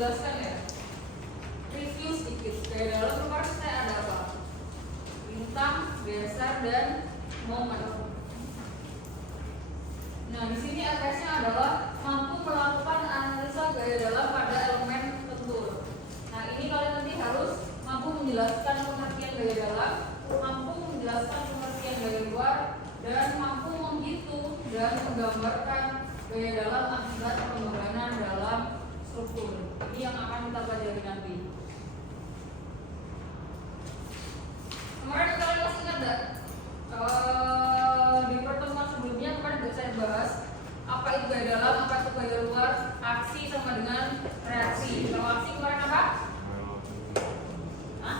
menjelaskan ya. Review sedikit. Gaya dalam kemarin saya ada apa? Bintang, geser, dan momen. Nah, di sini AKS-nya adalah mampu melakukan analisa gaya dalam pada elemen lentur. Nah, ini kalian nanti harus mampu menjelaskan pengertian gaya dalam, mampu menjelaskan pengertian gaya luar, dan mampu menghitung dan menggambarkan gaya dalam akibat pembebanan dalam struktur. Ini yang akan kita pelajari nanti. Kemarin kalian masih ingat nggak? Di pertemuan sebelumnya kemarin sudah saya bahas apa itu gaya dalam, apa itu gaya luar, aksi sama dengan reaksi. Kalau aksi kemarin apa? Hah?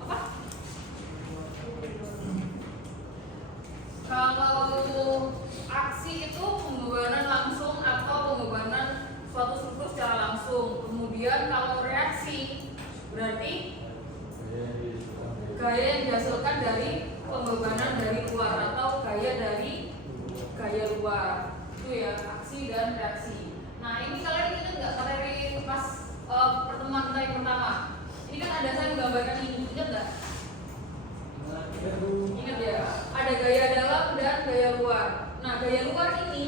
Apa? Kalau aksi itu pembebanan langsung atau pembebanan suatu struktur secara langsung. Kemudian kalau reaksi berarti gaya yang dihasilkan dari pembebanan dari luar atau gaya dari gaya luar. Itu ya, aksi dan reaksi. Nah, ini kalian ingat nggak materi pas pertemuan kita yang pertama? Ini kan ada saya menggambarkan ini, ingat nggak? Ingat ya, ada gaya dalam dan gaya luar. Nah, gaya luar ini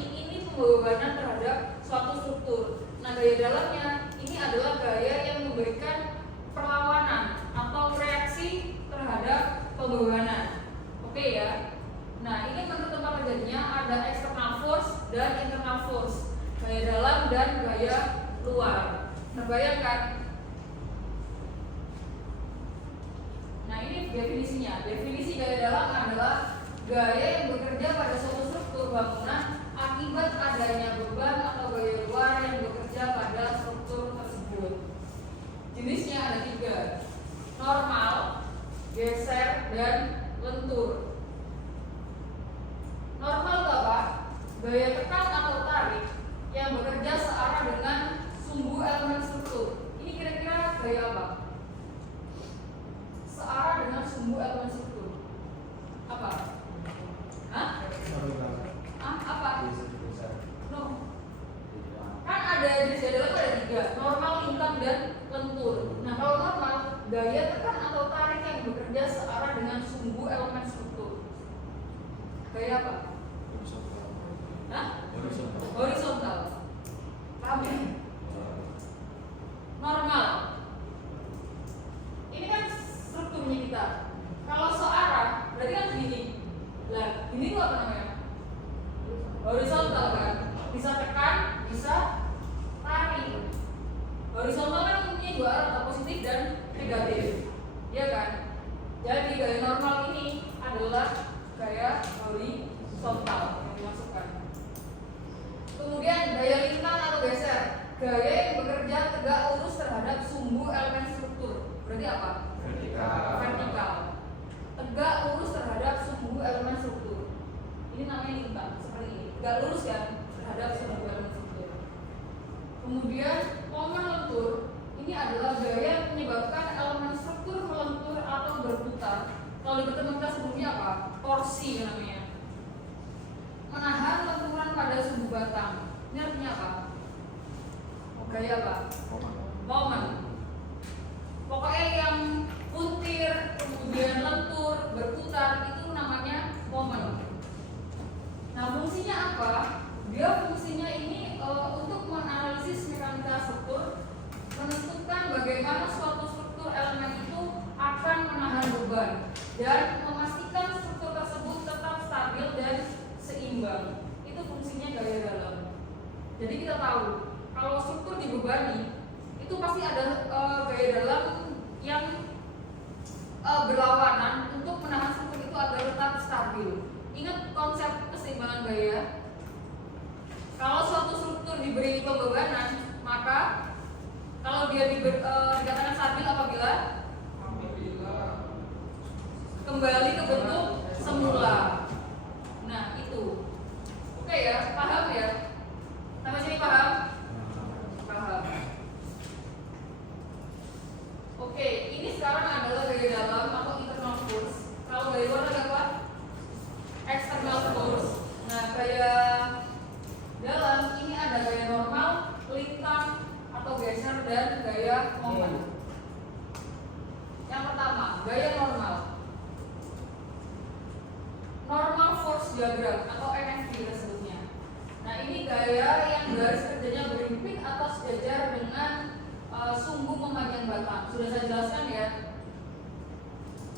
pembebanan terhadap suatu struktur. Nah, gaya dalamnya ini adalah gaya yang memberikan perlawanan atau reaksi terhadap pembebanan. Oke ya. Nah, ini menurut tempat terjadinya ada external force dan internal force. Gaya dalam dan gaya luar. Terbayangkan? Nah, ini definisinya. Definisi gaya dalam adalah gaya yang bekerja pada suatu struktur bangunan akibat adanya beban atau gaya luar yang bekerja pada struktur tersebut. Jenisnya ada 3: normal, geser, dan lentur. Normal itu apa? Gaya tekan atau tarik yang bekerja searah dengan sumbu elemen struktur. Ini kira-kira gaya apa? Searah dengan sumbu elemen struktur. Apa? Hah? Apa? No. Kan ada jenis gaya dalam ada 3: normal, lintang, dan lentur. Nah, kalau normal, gaya tekan atau tarik yang bekerja searah dengan sumbu elemen struktur. Gaya apa? Hah? Horizontal. Paham ya? Normal. Ini kan strukturnya kita. Kalau searah, berarti kan begini. Lah, ini itu apa namanya? Horizontal kan? Bisa tekan, bisa tarik. Horizontal kan punya 2 arah, positif dan negatif. Iya kan? Jadi gaya normal ini adalah gaya horizontal yang dimasukkan. Kemudian gaya lintang atau geser, gaya yang bekerja tegak lurus terhadap sumbu elemen struktur. Berarti apa? Vertikal. Tegak lurus terhadap sumbu elemen struktur. Ini namanya lintang, seperti ini. Tegak lurus kan terhadap sumbu elemen struktur. Kemudian momen lentur ini adalah gaya yang menyebabkan elemen struktur melentur atau berputar. Kalau di pertemuan kita sebelumnya apa? Torsi namanya. Menahan lenturan pada sumbu batang. Ini artinya apa? Gaya apa? Momen. Pokoknya yang puntir, kemudian lentur, berputar, itu namanya momen. Nah, fungsinya apa? Dia fungsinya ini untuk menganalisis mekanika struktur, menentukan bagaimana suatu struktur elemen itu akan menahan beban dan memastikan struktur tersebut tetap stabil dan seimbang. Itu fungsinya gaya dalam. Jadi kita tahu kalau struktur dibebani itu pasti ada gaya dalam yang berlawanan untuk menahan struktur itu agar tetap stabil. Ingat konsep keseimbangan gaya. Kalau suatu struktur diberi pembebanan, maka kalau dia dikatakan stabil apabila kembali ke bentuk semula. Nah, itu. Oke ya, paham ya? Sampai sini paham? Paham. Oke, ini sekarang adalah gaya dalam atau internal force. Kalau gaya luar ada apa? External force. Nah, gaya diagram atau NFD kita sebutnya. Nah ini gaya yang garis kerjanya berimpit atau sejajar dengan sumbu memanjang batang. Sudah saya jelaskan ya.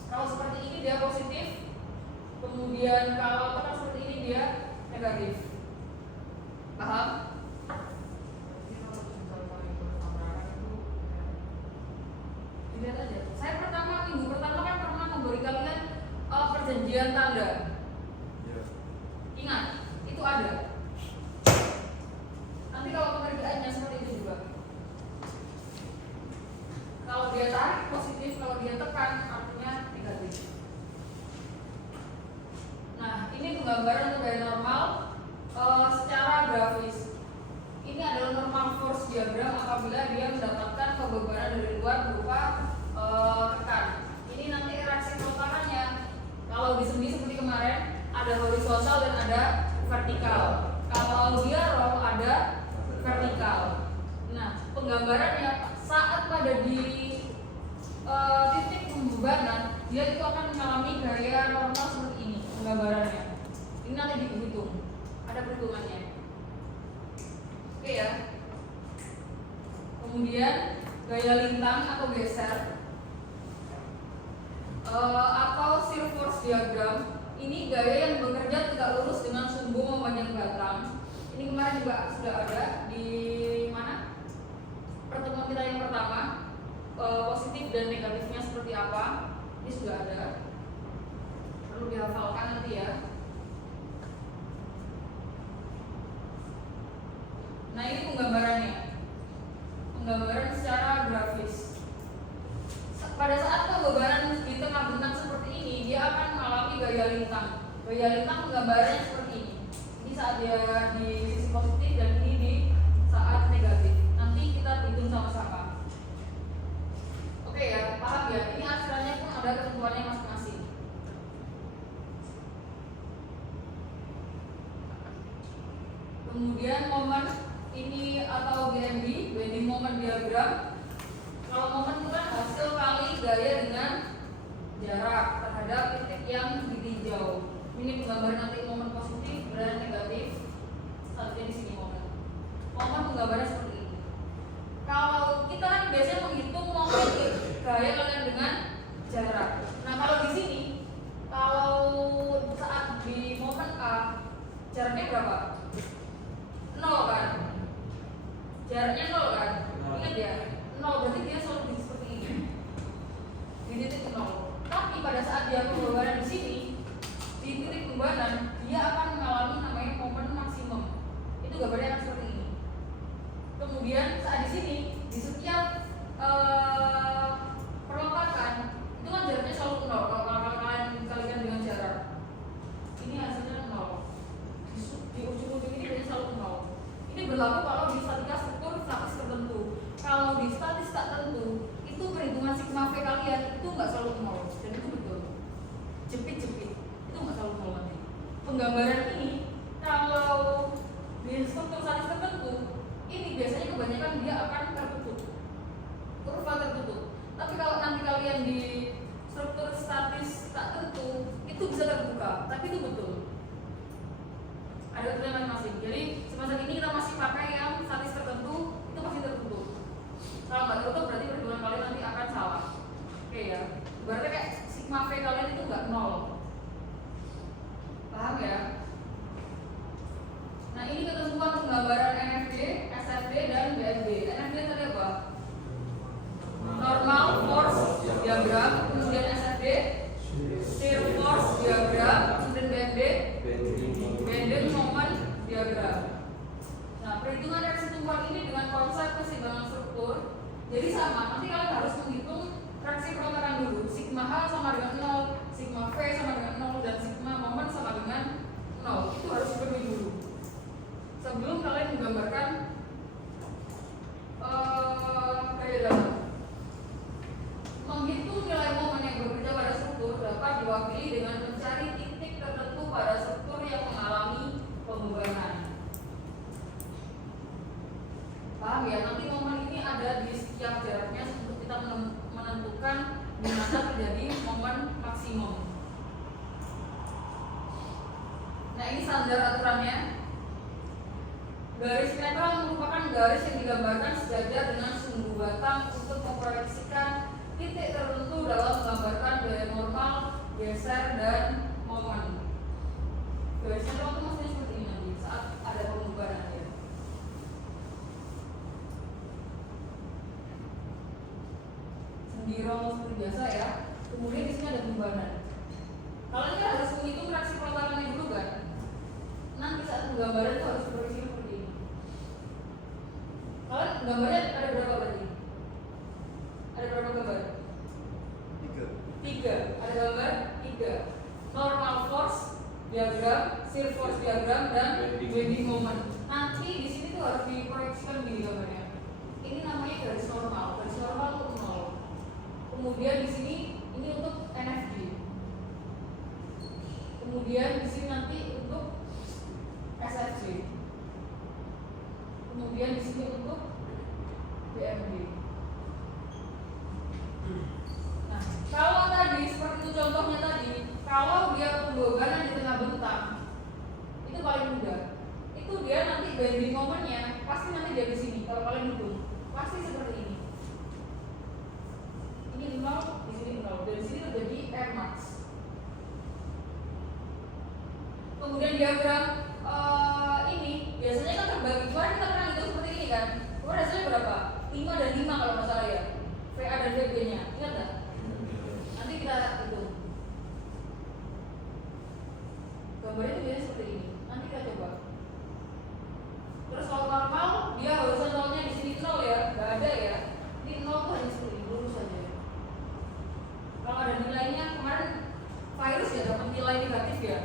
Kalau seperti ini dia positif, kemudian kalau tekan seperti ini dia negatif. Paham? Lihat aja. Saya minggu pertama kan pernah memberi kalian perjanjian tanda. Ingat, itu ada. Nanti kalau pengerjaannya seperti itu juga. Kalau dia tarik positif, kalau dia tekan artinya negatif. Nah, ini penggambaran untuk gaya normal secara grafis. Ini adalah normal force diagram apabila dia mendapatkan kebebanan dari luar berupa tekan. Ini nanti reaksi peletakannya. Kalau di sini seperti kemarin ada horizontal dan ada vertikal. Kalau dia roll ada vertikal. Nah, penggambarannya saat pada di titik pembebanan dia itu akan mengalami gaya normal seperti ini penggambarannya. Ini nanti dihitung, ada perhitungannya. Oke ya. Kemudian gaya lintang atau geser atau shear force diagram. Ini gaya yang bekerja tegak lurus dengan sumbu memanjang batang. Ini kemarin juga sudah ada di mana? Pertemuan kita yang pertama, positif dan negatifnya seperti apa? Ini sudah ada. Perlu dihafalkan nanti ya. Nah ini penggambarannya, penggambaran secara grafis. Pada saat pembebanan di tengah benang seperti ini, dia akan mengalami gaya lintang. Gaya lintang penggambarannya seperti ini. Ini saat dia di sisi positif dan ini di saat negatif. Nanti kita hitung sama-sama. Oke ya, paham ya? Ini aturannya pun ada ketentuannya masing-masing. Kemudian momen ini atau BMD, bending moment diagram. Kalau momen itu kan hasil kali gaya dengan jarak terhadap titik yang ditinjau. Ini penggambaran nanti momen positif dan negatif. Selanjutnya di sini momen. Momen penggambaran seperti ini. Kalau kita kan biasanya menghitung momen gaya kalian dengan jarak. Nah kalau di sini, kalau saat di momen A jaraknya berapa? 0 kan? Jaraknya 0 kan? Ingat ya? 0 berarti dia selalu seperti ini. Di titik 0. Tapi pada saat dia pembebanan di sini, di titik pembebanan dia akan mengalami namanya momen maksimum. Itu gambarnya akan seperti ini. Kemudian saat di sini di setiap perletakan itu kan jaraknya selalu 0. Kalau kalian dengan jarak ini hasilnya 0. Di ujung-ujung ini berarti selalu 0. Ini berlaku kalau di statika struktur statis tertentu. Kalau di statis tak tentu, itu perhitungan sigma V kalian itu nggak selalu 0. Dan itu betul. Jepit-jepit itu nggak selalu 0 nanti. Penggambaran ini kalau di struktur statis tertentu, ini biasanya kebanyakan dia akan tertutup, kurva tertutup. Tapi kalau nanti kalian di struktur statis tak tentu, itu bisa terbuka. Tapi itu betul. Ada aturan masing-masing. Jadi semasa ini kita masih pakai yang statis tertentu, itu masih tertutup. Kalau nggak tertutup berarti perhitungan kalian nanti akan salah. Oke ya. Berarti kayak sigma V kalian itu nggak 0. Paham ya? Nah ini ketentuan penggambaran NFD, SFD dan BFD. NFD tadi apa? Normal force diagram, kemudian SFD shear force diagram, kemudian BFD bending moment diagram. Nah perhitungan reaksi tumpuan ini dengan konsep keseimbangan struktur. Jadi sama, nanti kalian harus menghitung reaksi peletakan dulu. Sigma H sama dengan 0, sigma V sama dengan 0, dan sigma moment sama dengan 0. Itu harus dipenuhi dulu sebelum kalian menggambarkan gaya dalam. Menghitung nilai momen yang berbeda pada struktur dapat diwakili dengan mencari titik tertentu pada struktur yang mengalami pembebanan. Paham ya? Nanti momen ini ada di setiap jaraknya untuk kita menentukan di mana terjadi momen maksimum. standar aturannya. Garis netral merupakan garis yang digambarkan sejajar dengan sumbu batang untuk memproyeksikan titik tertentu dalam menggambarkan gaya normal, geser, dan momen. Garis netral itu maksudnya seperti ini nanti saat ada pembubaran ya. Sendirong seperti biasa ya. Kemudian di sini ada pembubaran. Kalau ini harus menghitung reaksi prototannya dulu kan. Nanti saat penggambaran itu harus berisi seperti ini. Kalau gambarnya ada berapa berarti? Ada berapa gambar? 3. Ada gambar 3. Normal force diagram, shear force diagram, dan bending moment. Nanti di sini tuh harus diproyeksikan gini gambarnya. Ini namanya garis normal. Garis normal untuk 0. Kemudian di sini ini untuk NFG. Kemudian di sini nanti untuk SFG. Kemudian di sini untuk BMD. Nah, kalau tadi seperti itu contohnya tadi, kalau dia pembogaran di tengah bentang, itu paling mudah. Itu dia nanti bending momennya pasti nanti dari sini. Kalau kalian hitung, pasti seperti ini. Ini 0, di sini 0. Dari sini terjadi R max. Kemudian diagram ini biasanya kan terbagi. Kemarin kita pernah hitung seperti ini kan. Kemarin hasilnya berapa? 5 dan 5 kalau nggak salah ya. VA dan VB nya. Ingat nggak? Nanti kita hitung. Gambarnya itu biasanya seperti ini. Nanti kita coba. Terus kalau normal dia horizontalnya di sini 0 ya. Nggak ada ya. Ini 0 tuh hanya seperti ini. Lurus saja. Kalau ada nilainya kemarin virus ya dapat nilai negatif ya.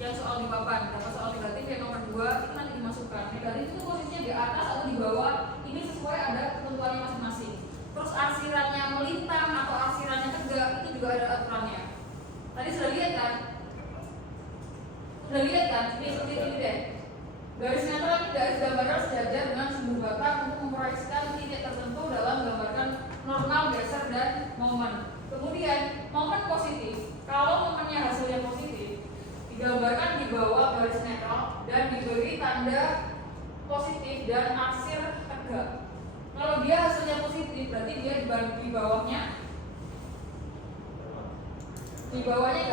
Yang soal di papan dapat soal negatif yang nomor 2 itu nanti dimasukkan. Negatif itu posisinya di atas atau di bawah, ini sesuai ada ketentuannya masing-masing. Terus arsirannya melintang atau arsirannya tegak itu juga ada aturannya. Tadi sudah lihat kan? Sudah lihat kan? Ini seperti ini deh. Garis netral ini garis gambaran sejajar dengan sumbu batang untuk memproyeksikan titik tertentu dalam menggambarkan normal, geser, dan momen. Kemudian momen positif, kalau momennya hasilnya positif digambarkan di bawah garis netral dan diberi tanda positif dan aksir tegak. Kalau dia hasilnya positif, berarti dia di bawahnya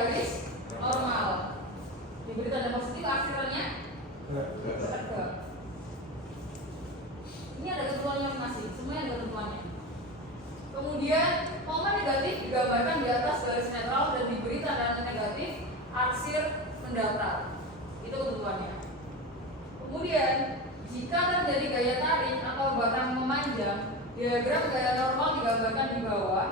garis normal. Diberi tanda positif, aksirnya tegak. Ini ada ketentuannya masing-masing, semuanya ada ketentuannya. Kemudian momen negatif digambarkan di atas garis netral dan diberi tanda negatif, aksir mendatar. Itu ketentuannya. Kemudian jika terjadi gaya tarik atau batang memanjang, diagram gaya normal digambarkan di bawah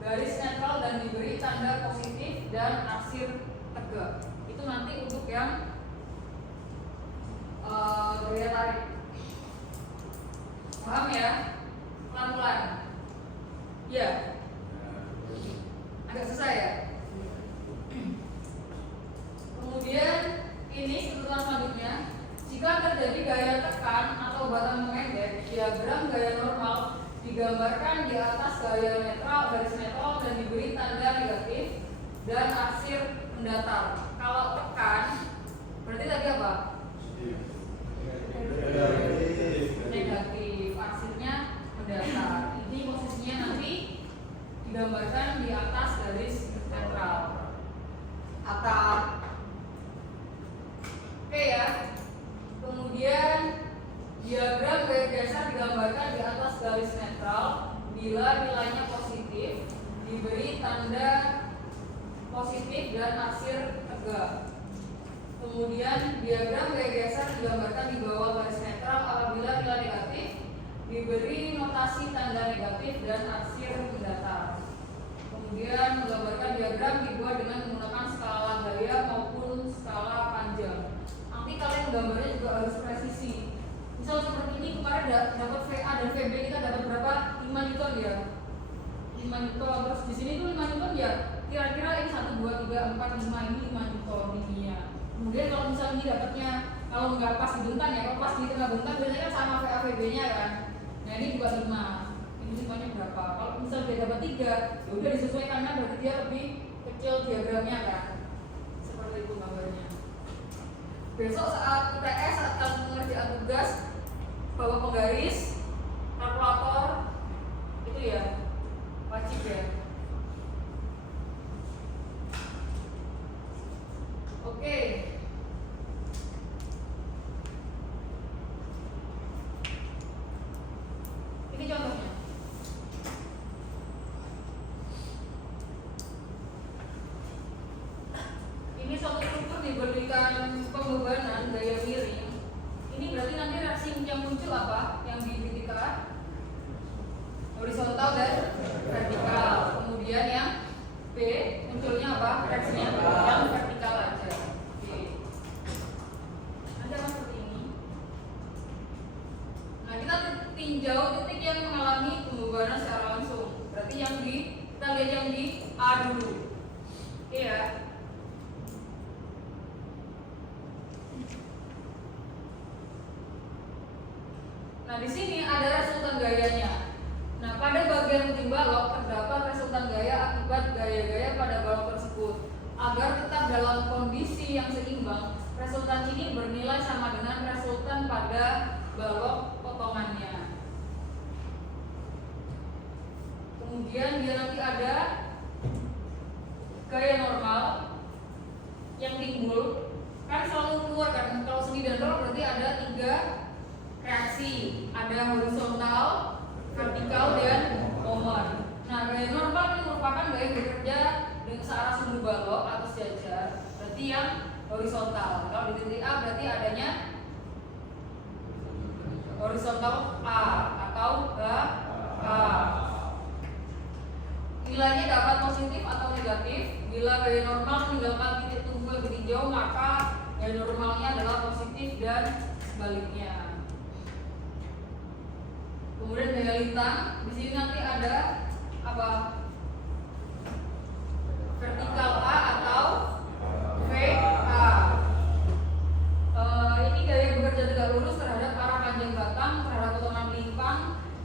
garis netral dan diberi tanda positif dan aksir tegak. Itu nanti untuk yang gaya tarik. Paham ya? Pelan-pelan. Ya. Agak susah ya? Kemudian ini ketentuan selanjutnya, jika terjadi gaya tekan atau batang mengendek, diagram gaya normal digambarkan di atas gaya netral, garis netral dan diberi tanda negatif dan aksir mendatar. Kalau tekan, berarti tadi apa? Negatif, aksirnya mendatar. Ini posisinya nanti digambarkan di atas garis netral. Atap. Oke ya. Kemudian diagram gaya geser digambarkan di atas garis netral bila nilainya positif, diberi tanda positif dan aksir tegak. Kemudian diagram gaya geser digambarkan di bawah garis netral apabila nilai negatif, diberi notasi tanda negatif dan aksir mendatar. Kemudian menggambarkan diagram dibuat dengan menggunakan skala gaya maupun skala panjang. Nanti kalian gambarnya juga harus presisi. Misal seperti ini kemarin dapat VA dan VB kita dapat berapa? 5 Newton ya. 5 Newton. Terus di sini tuh 5 Newton ya. Kira-kira ini 1 2 3 4 5 ini 5 Newton ininya. Kemudian kalau misalnya ini dapatnya kalau nggak pas di bentang ya, kalau pas di tengah bentang biasanya kan sama VA VB-nya kan. Nah ini juga 5. Ini semuanya berapa? Kalau misalnya dia dapat 3, ya udah disesuaikan kan berarti dia lebih kecil diagramnya kan. Seperti itu gambarnya. Besok saat UTS, saat kalian mengerjakan tugas, bawa penggaris, kalkulator, itu ya wajib ya. Oke. Ini contohnya. Ini suatu struktur diberikan pembebanan gaya miring. Ini berarti nanti reaksi yang muncul apa? Yang di titik A, horizontal dan vertikal. Kemudian yang B munculnya apa? Reaksinya yang vertikal aja. Oke. Ada seperti ini. Nah, kita tinjau titik yang mengalami pembebanan secara langsung. Berarti yang di kita lihat yang di A dulu. Oke ya. Nah, di sini ada resultan gayanya. Nah, pada bagian ujung balok terdapat resultan gaya akibat gaya-gaya pada balok tersebut. Agar tetap dalam kondisi yang seimbang, resultan ini bernilai sama dengan resultan pada balok potongannya. Kemudian dia nanti ada gaya normal yang timbul, kan selalu keluar kan, kalau seni dan balok berarti ada 3 reaksi, ada horizontal, vertikal, dan momen. Nah, gaya normal ini merupakan gaya bekerja dengan searah sumbu balok atau sejajar, berarti yang horizontal. Kalau di titik A berarti adanya horizontal A atau A. Nilainya dapat positif atau negatif. Bila gaya normal meninggalkan titik tunggu yang ditinjau, maka gaya normalnya adalah positif dan sebaliknya. Kemudian gaya lintang, di sini nanti ada apa? Vertikal A atau VA. Ini gaya bekerja tegak lurus terhadap arah panjang batang terhadap potongan melingkang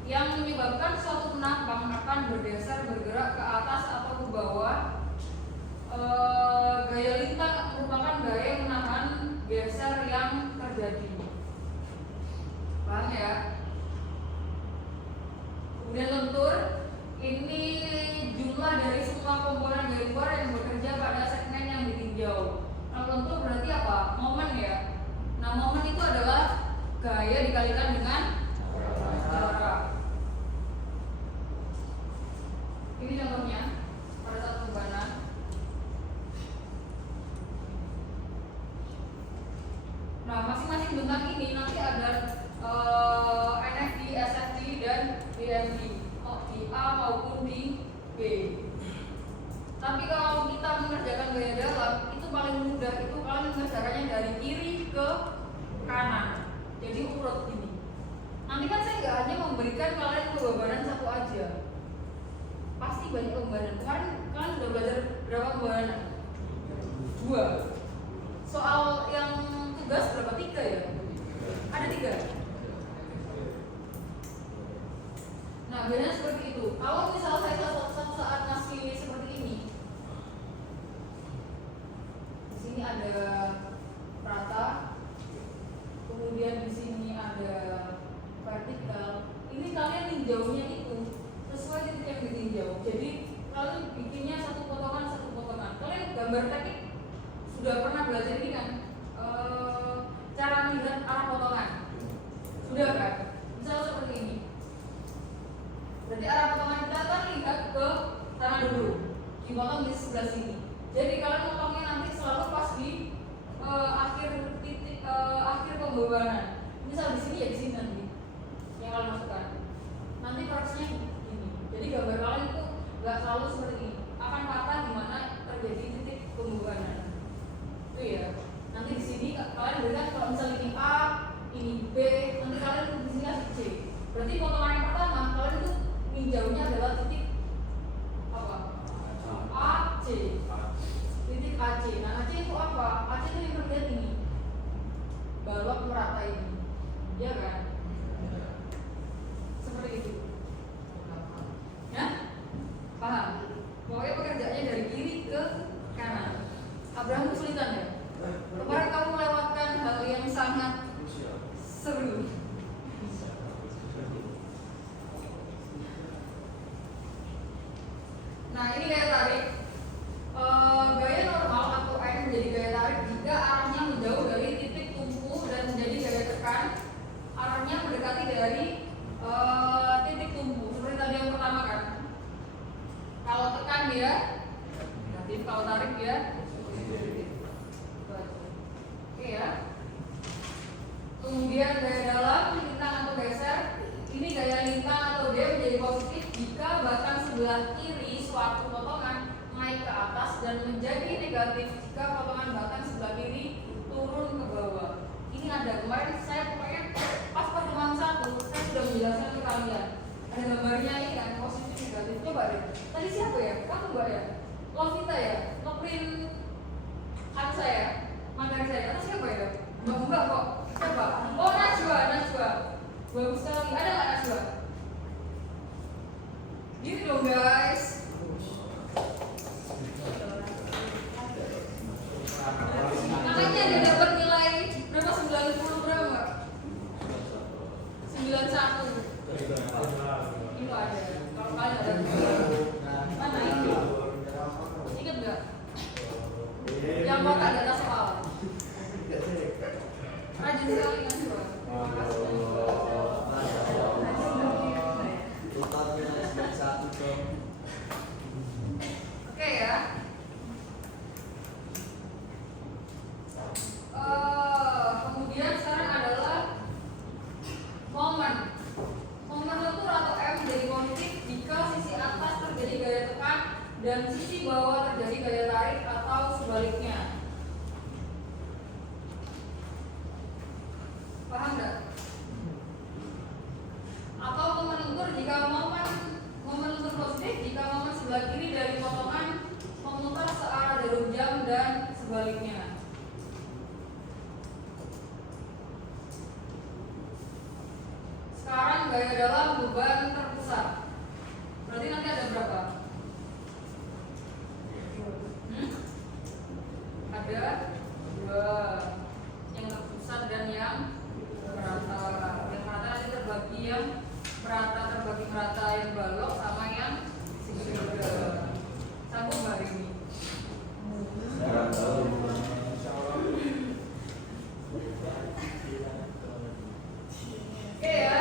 yang menyebabkan suatu penampang akan bergeser bergerak ke atas atau ke bawah. Gaya lintang merupakan gaya menahan geser yang terjadi. Paham ya? Kemudian lentur, ini jumlah dari semua komponen gaya luar yang bekerja pada segmen yang ditinjau. Nah, lentur berarti apa? Momen ya. Nah, momen itu adalah gaya dikalikan dengan jarak. Ini contohnya pada saat pembebanan. Nah, masing-masing bentang ini nanti ada NFD, SFD, dan DMD di A maupun di B. Tapi kalau kita mengerjakan gaya dalam, itu paling mudah, itu kalian mengerjakannya dari kiri ke kanan. Jadi urut ini. Nanti kan saya nggak hanya memberikan kalian pembebanan satu aja. Pasti banyak pembebanan. Kemarin kalian sudah belajar berapa pembebanan? 2. Soal yang tugas berapa? 3 ya? Ada 3. Nah, biasanya seperti itu. Kalau misalnya saya suatu saat ngasih seperti ini, di sini ada rata, kemudian di sini ada vertikal. Ini kalian tinjaunya itu sesuai titik yang ditinjau. Jadi kalian bikinnya satu potongan. Kalian gambar teknik sudah pernah belajar ini kan? Cara melihat arah potongan. Sudah kan? Misalnya seperti ini. Berarti arah potongan kita akan lihat ke sana dulu, dipotong di sebelah sini. Jadi kalian potongnya nanti selalu pas di akhir titik akhir pembebanan. Misal di sini ya di sini nanti yang kalian masukkan. Nanti prosesnya ini. Jadi gambar kalian itu nggak selalu seperti ini. Akan patah di mana terjadi titik pembebanan. Itu ya. Nanti di sini kalian berikan kalau misalnya ini A, ini B, nanti kalian di sini kasih C. Berarti potongan yang pertama kalian itu ninjaunya adalah titik apa? AC. Titik AC. Nah, AC itu apa? AC itu yang terlihat ini. Balok merata ini. Ya kan? Seperti itu. Ya? Paham? Pokoknya pekerjaannya dari kiri ke kanan. Abraham kesulitan ya? Kemarin kamu melewatkan dia oke ya. Kemudian gaya dalam, lintang atau geser. Ini gaya lintang atau D menjadi positif jika batang sebelah kiri suatu potongan naik ke atas dan menjadi negatif jika potongan batang sebelah kiri turun ke bawah. Ini ada kemarin saya pokoknya pas pertemuan 1 saya sudah menjelaskan ke kalian. Ada gambarnya ini kan, positif negatif. Coba deh. Tadi siapa ya? Kamu Mbak ya? Lovita ya? Ngeprint kan saya, materi saya. Atau siapa ya? Mbak kok. Siapa? Oh Najwa. Bagus sekali. Ada nggak Najwa? Gitu dong guys. Makanya dia dapat nilai berapa? 90 berapa? 91. Itu ada. Kalau kalian ada mana itu? Ingat nggak? Yang kotak di atas kepala. Rajin sekali kan Najwa. Oke ya. Kemudian sekarang adalah momen. Momen lentur atau M menjadi positif jika sisi atas terjadi gaya tekan dan sisi bawah terjadi gaya tarik atau sebaliknya. Paham nggak? Atau momen lentur jika momen lentur positif jika momen sebelah kiri dari potongan memutar searah jarum jam dan sebaliknya. Sekarang gaya dalam beban terpusat. Berarti nanti ada berapa? Ada 2, yang terpusat dan yang merata. Yang merata nanti terbagi yang terbagi merata yang balok sama yang segitiga. Sambung hari ini. Oke ya.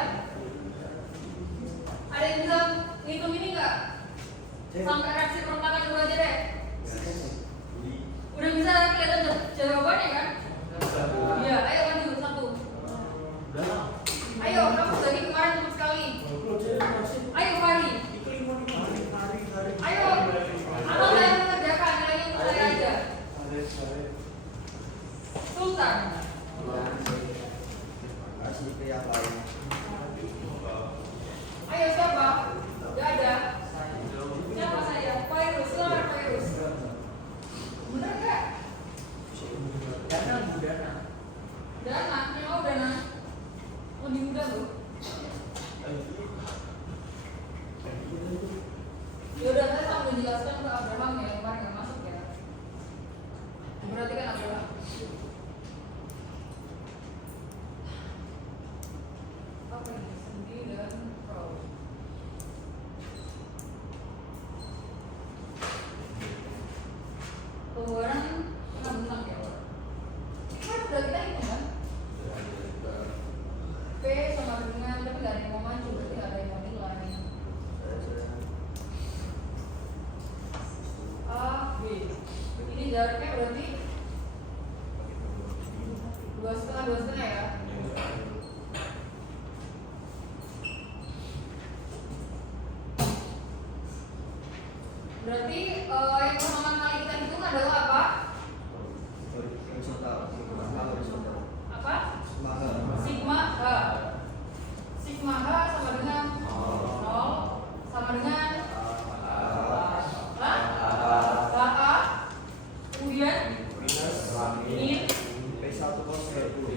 Ada yang bisa ngitung ini nggak? Sampai reaksi perombakan dulu aja deh. Udah bisa kelihatan jawabannya kan? Iya, ayo lanjut 1. Ayo, kamu dari kemarin cepat sekali. Ayo Fahri. Ayo. Atau saya mengerjakan nilainya untuk saya aja. Sultan. Ayo siapa? Gak ada. Siapa saya? Virus, lah virus. Bener nggak? Dana, yang mau Dana? Lebih mudah loh. Yaudah, saya akan menjelaskan ke Abraham ya, kemarin nggak masuk ya. Berarti kan Abraham. Apa ini? Sendi dan roll. Keluaran bentang ya. Kan sudah kita hitung kan? P sama dengan, tapi nggak ada yang mau maju, berarti nggak ada yang mau nilai. A, B. Ini jaraknya berarti 2,5 ya. Berarti yang pertama kali kita hitung adalah apa? Apa? Sigma H. Sigma H sama dengan 0 sama dengan HA. Kemudian min P1 cos 90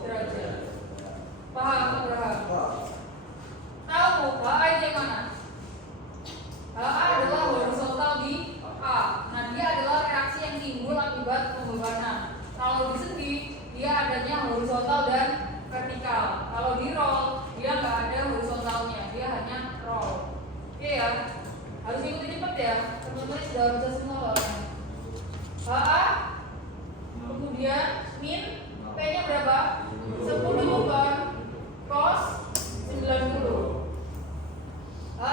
derajat. Paham Abraham? Tahu HA itu yang mana? HA adalah horizontal di A. Nah, dia adalah reaksi yang timbul akibat pembebanan. Kalau di sendi, dia adanya horizontal dan vertikal. Kalau di roll, dia nggak ada horizontalnya, dia hanya roll. Oke ya, harus ikuti cepet ya. Teman-teman sudah bisa semua loh. HA, kemudian min, P-nya berapa? 10 bukan cos 90. HA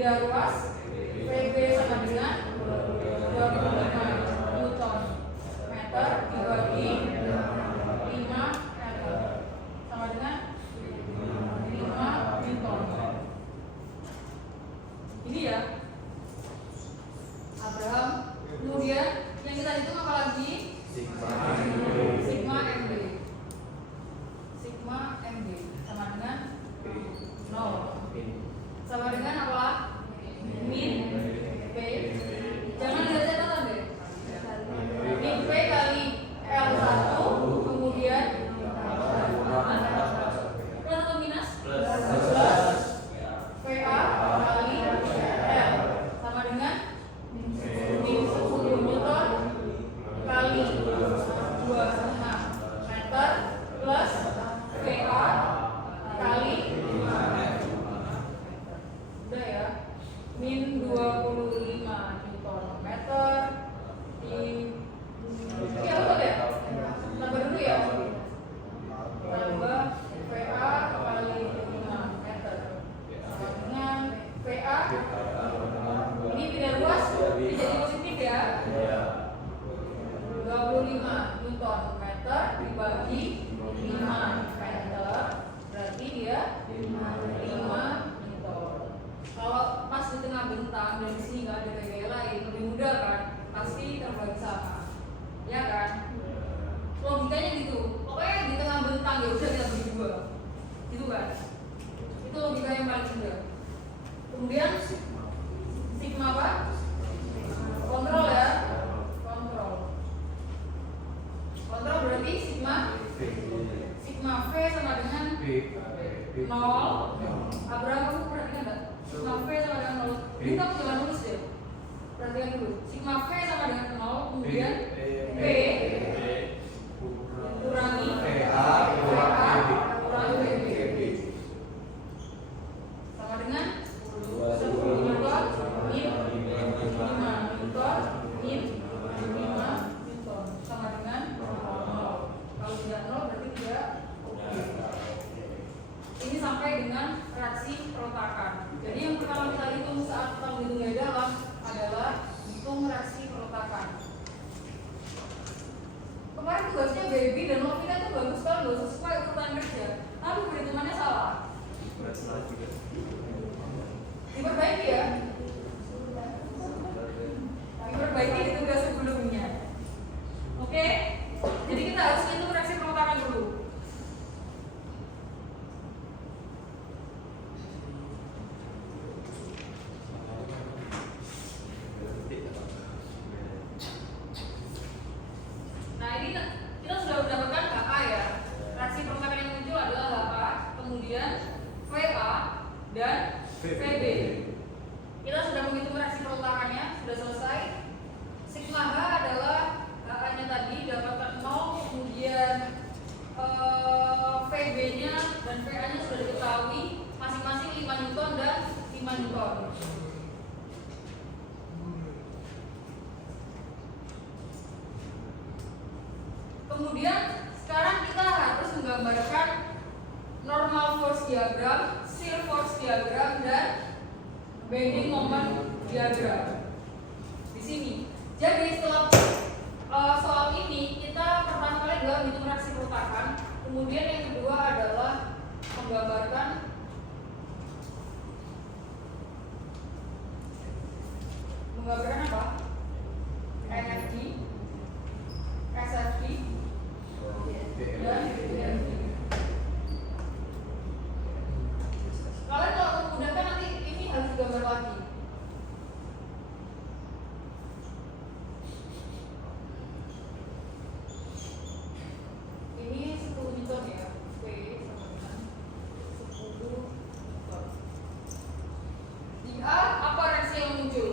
Beda ruas PB sama dengan 25 Newton meter dibagi 5 meter sama dengan 5 Newton. Ini ya Abraham. Kemudian yang kita hitung apa lagi? Sigma MB. Sigma MB sama dengan 0. Sama dengan apa? Min P. Jangan lihat catatan deh. Min P kali L1 kemudian plus atau minus? Plus PA kali L sama dengan min 10 Newton kali 25 meter plus PA kali 5 udah ya, min 25 Newton meter di ya apa deh, tambah dulu ya, tambah PA kali 5 meter sama dengan PA ini pindah ruas jadi positif ya, 25 Newton meter dibagi 5 meter berarti dia 5 Newton. Kalau pas di tengah bentang dan di sini nggak ada gaya lain lebih mudah kan, pasti terbagi sama, ya kan? Logikanya gitu. Pokoknya di tengah bentang ya udah kita bagi 2, gitu kan? Itu logika yang paling mudah. Kemudian sigma apa? Kontrol ya, kontrol. Kontrol berarti sigma V sama dengan 0. Abraham kamu perhatikan nggak? Sigma V sama dengan 0. Ini kamu jangan nulis deh. Perhatikan dulu. Sigma V sama dengan 0. Kemudian P kurangi PA kurangi PB sama dengan 10 Newton min 5 Newton min 5 Newton sama dengan 0. Kalau tidak 0 berarti tidak. Ini sampai dengan reaksi perletakan. Jadi yang pertama kita hitung saat kita menghitung gaya dalam adalah hitung reaksi perletakan. Kemarin tugasnya baby dan Lovina itu bagus sekali loh, sesuai urutan kerja. Tapi perhitungannya salah. Diperbaiki ya. Diperbaiki di tugas sebelumnya. Oke? Jadi kita harus hitung reaksi perletakan dulu. Nah ini kita sudah mendapatkan HA ya. Reaksi perletakan yang muncul adalah HA, kemudian VA dan VB. Kita sudah menghitung reaksi perletakannya, sudah selesai. Sigma H adalah HA-nya tadi dapatkan 0, kemudian VB-nya dan VA-nya sudah diketahui, masing-masing 5 Newton dan 5 Newton. Kemudian sekarang kita harus menggambarkan normal force diagram, shear force diagram, dan bending moment diagram di sini. Jadi setelah soal ini kita pertama kali adalah menghitung reaksi perletakan, kemudian yang kedua adalah menggambarkan apa? Energi, SFG, dan DMG. Kalian kalau memudahkan nanti ini harus digambar lagi. Ini 10 Newton ya, P sama dengan 10 Newton. Di A apa reaksi yang muncul?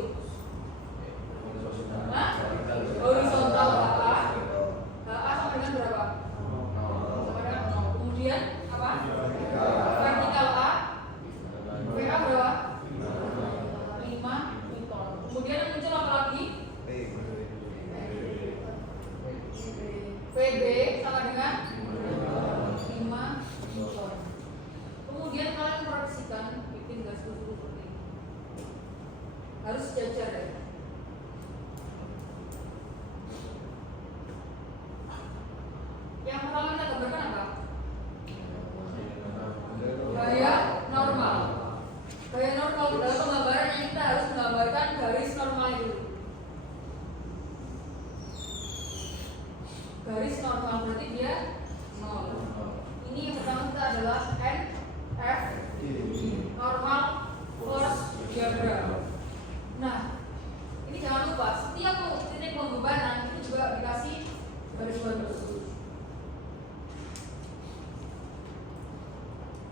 Horizontal HA. HA sama dengan berapa? Sama dengan sejajar ya. Yang pertama kita gambarkan apa? Gaya normal. Gaya normal dalam penggambaran yang kita harus menggambarkan garis normal itu. Garis normal berarti dia 0. Ini yang pertama kita adalah NFD, normal force diagram. Nah, ini jangan lupa setiap titik pembebanan itu juga dikasih garis bonus.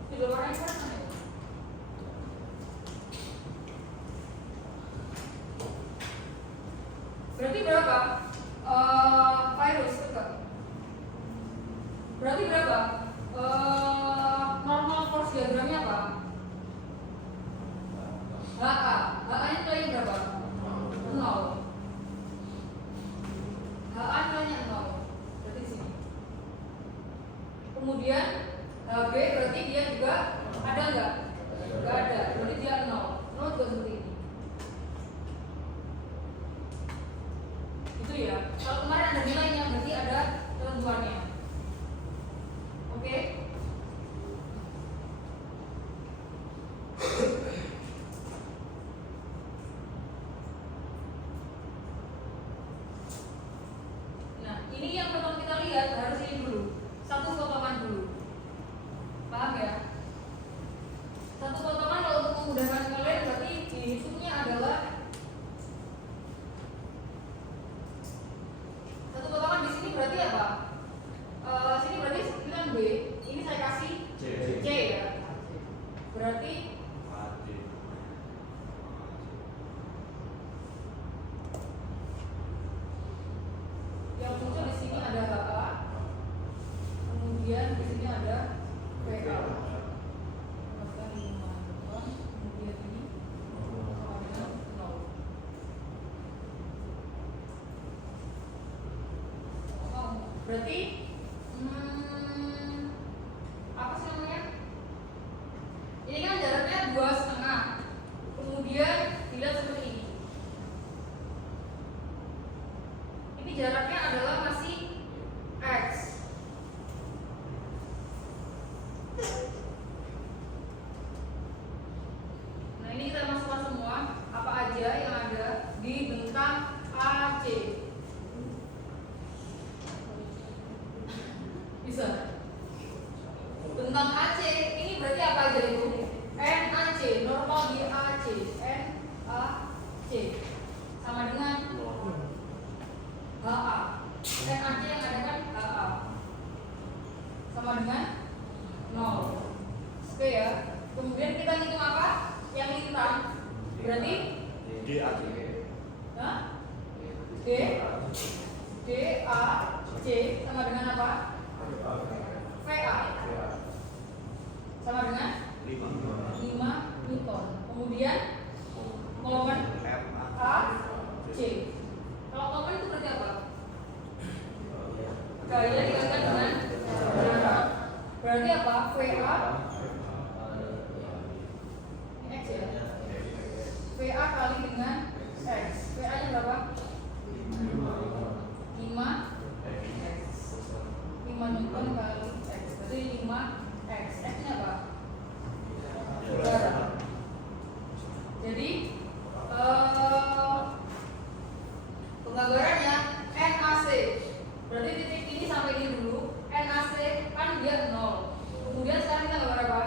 Di luar ini kan ya? Berarti berapa? Virus tetap. Berarti berapa? Normal force diagramnya apa? HA. HA-nya nilainya berapa? 0. HA nilainya 0. Berarti di sini. Kemudian HB berarti dia juga ada nggak? Nggak ada. Berarti dia 0. 0 juga seperti ini. Itu ya. Kalau kemarin ada nilainya berarti ada ketentuannya. Oke? Nah, ini yang pertama kita lihat harus ini dulu. Satu potongan dulu. Paham ya? Satu potongan kalau untuk memudahkan kalian berarti dihitungnya adalah satu potongan di sini berarti apa? Sini berarti ini kan B, ini saya kasih C ya. Berarti yang muncul di sini ada HA, kemudian di sini ada VA. Kemudian ini sama dengan 0. Berarti apa sih namanya? Ini kan jaraknya 2,5. Kemudian dilihat seperti ini. Ini jaraknya adalah masih X. Nah, ini kita masukkan semua apa aja yang ada di bentang AC. Bisa. Bentang AC ini berarti apa aja itu? NAC, normal di AC. NAC sama dengan HA. NAC yang ada kan HA sama dengan 0. Oke ya. Kemudian kita hitung apa? Yang lintang berarti DAC. Hah? DAC sama dengan apa? VA sama dengan 5 Newton. Kemudian momen AC. Kalau momen itu berarti apa? Gaya dikalikan dengan jarak. Berarti apa? VA ini X ya. VA kali dengan X. VA nya berapa? 5 Newton kali X. Berarti 5X. X nya apa? Jarak. Jadi penggambarannya NAC. Berarti titik ini sampai ini dulu. NAC kan dia 0. Kemudian sekarang kita gambar apa?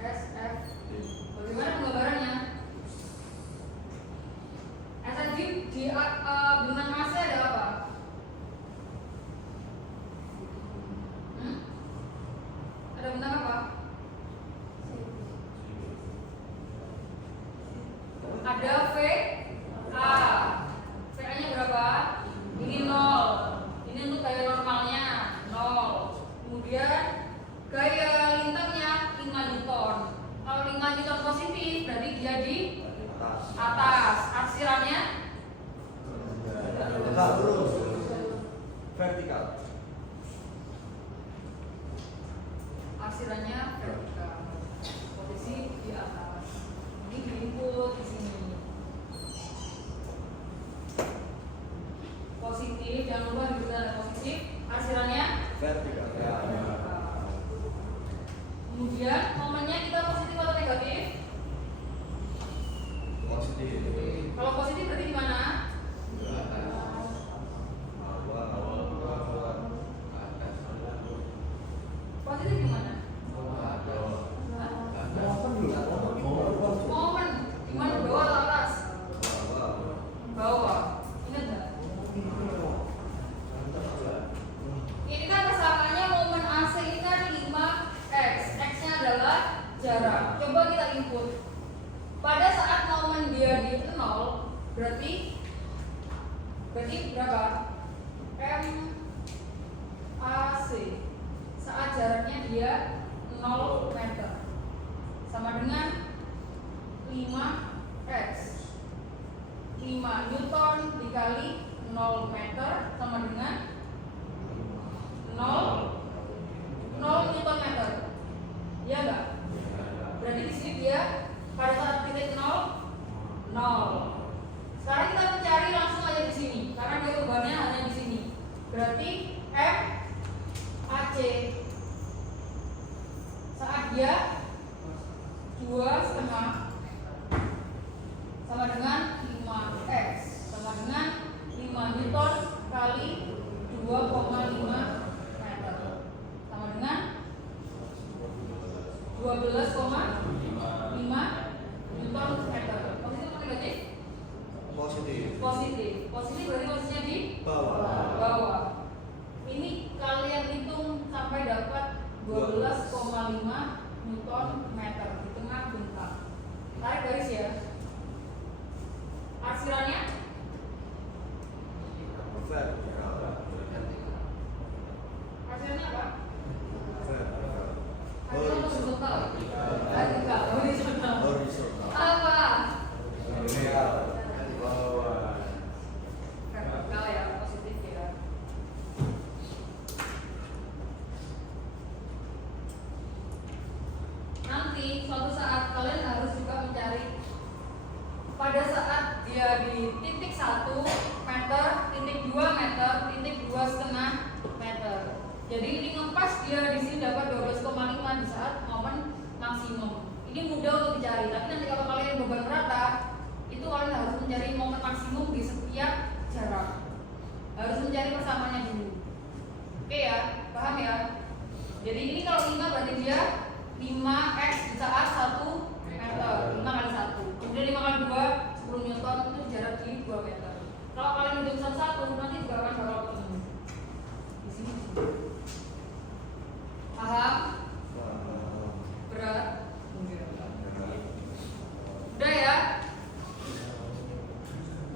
SF. Bagaimana penggambarannya? SF di bentang AC ada apa? Ada bentang apa? Ada VA. VA-nya berapa? Ini 0. Ini untuk gaya normalnya 0. Kemudian gaya lintangnya 5 Newton. Kalau 5 Newton positif berarti dia di atas. Arsirannya Terus vertikal. arsirannya positif, jangan lupa dibuat ada positif. Arsirannya vertikal. Kemudian momennya kita positif atau negatif? Positif. Kalau positif berarti di mana? Positif di mana? Momen di mana, bawah atau atas? Bawah. Ingat nggak? Ini kan persamaannya momen AC ini kan 5x. X-nya adalah jarak. Coba kita input. Pada saat momen dia di 0, berarti berapa? M AC. Saat jaraknya dia 0 meter. Sama dengan 5x. 5 Newton dikali 0 meter sama dengan 0 Newton meter. Iya enggak? Berarti di sini dia pada saat titik 0. Sekarang kita mencari langsung aja di sini karena dia bebannya hanya di sini. Berarti M AC saat dia 2,5 sama dengan 5x sama dengan 5 Newton kali 2,5 meter sama dengan 12,5 Newton meter. Positif atau negatif? Positif. Positif. Positif berarti posisinya di Bawah. Ini kalian hitung sampai dapat 12,5 Newton meter di tengah bentang. Tarik garis ya. Arsirannya Vertikal. arsirannya apa? Vertikal. Arsiran horizontal. Vertikal. Horizontal. Horizontal. Apa? Vertikal. Bawah. Vertikal ya, positif ya. Nanti suatu saat kalian harus juga mencari pada saat dia di titik 1 meter, titik 2 meter, titik 2,5 meter. Jadi ini ngepas dia di sini dapat 12,5 di saat momen maksimum. Ini mudah untuk dicari, tapi nanti kalau kalian beban rata, itu kalian harus mencari momen maksimum di setiap jarak. Harus mencari persamaannya dulu. Oke ya, paham ya? Jadi ini kalau 5 berarti dia 5x di saat 1 meter, 5 kali 1. Kemudian 5 kali 2, 10 Newton itu jarak di 2 meter. Kalau kalian hitung satu-satu, nanti juga akan bakal ketemu. Di sini. Paham? Berat? Udah ya?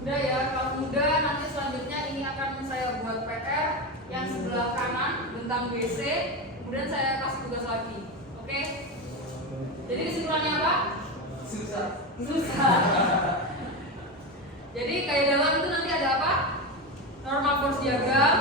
Udah ya, kalau udah nanti selanjutnya ini akan saya buat PR yang sebelah kanan bentang BC, kemudian saya kasih tugas lagi. Oke? Jadi kesimpulannya apa? Susah. Jadi kayak dalam itu nanti ada apa? Normal force diagram,